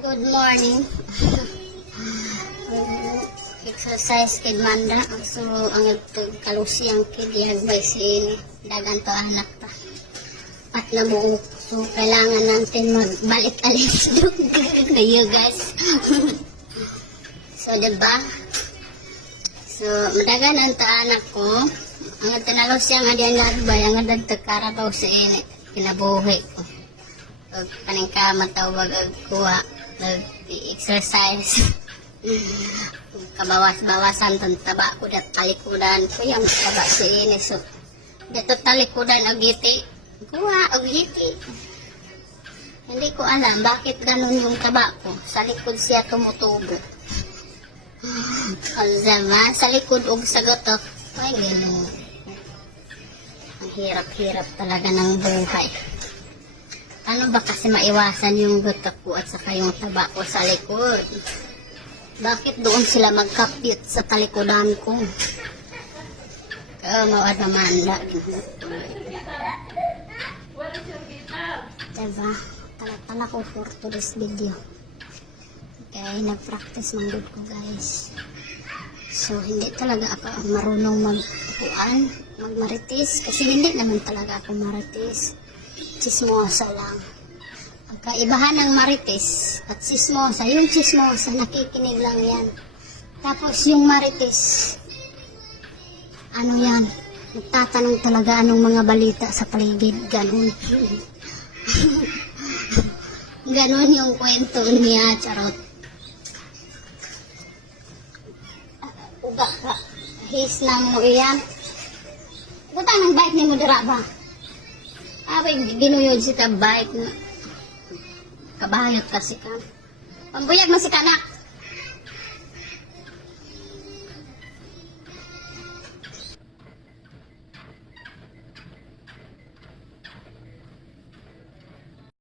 Good morning. Exercise kid manda. So, ang kalusiyang kid yan by sin dagan to anak pa. At na buo. So, kailangan natin magbalik alis kayo guys. So, diba? So, madagan ang anak ko. Ang tinalusiyang adyan nagbay, ang adagtakara daw sa ini. Kinabuhi ko. Kaning kama tawag kuha nag-exercise kabawas-bawasan tong taba ko dat talikudan ko yung taba si ini so dito talikudan og giti kuha og giti hindi ko alam bakit ganun yung taba ko sa likod siya tumutubo alzama sa likod og sa gotok ay gano'n ang hirap-hirap talaga ng buhay. Ano ba kasi maiwasan yung gutok ko at saka yung taba ko sa likod? Bakit doon sila magkapit sa talikudan ko? Mawad naman. Diba? Tala ko for today's video. Okay, nag-practice ng good ko guys. So, hindi talaga ako marunong magmarites. Kasi hindi naman talaga ako marites. Chismosa lang. Ang kaibahan ng marites at chismosa, yung chismosa nakikinig lang yan. Tapos yung marites, ano yan, nagtatanong talaga anong mga balita sa paligid, ganun. Ganun yung kwento niya, charot. Uga ka, his lang mo iyan. Butang ng bike ni mo dira ba? Abay, ginuyod si tabay. Kabayot kasi ka. Pambuyag mo si kanak.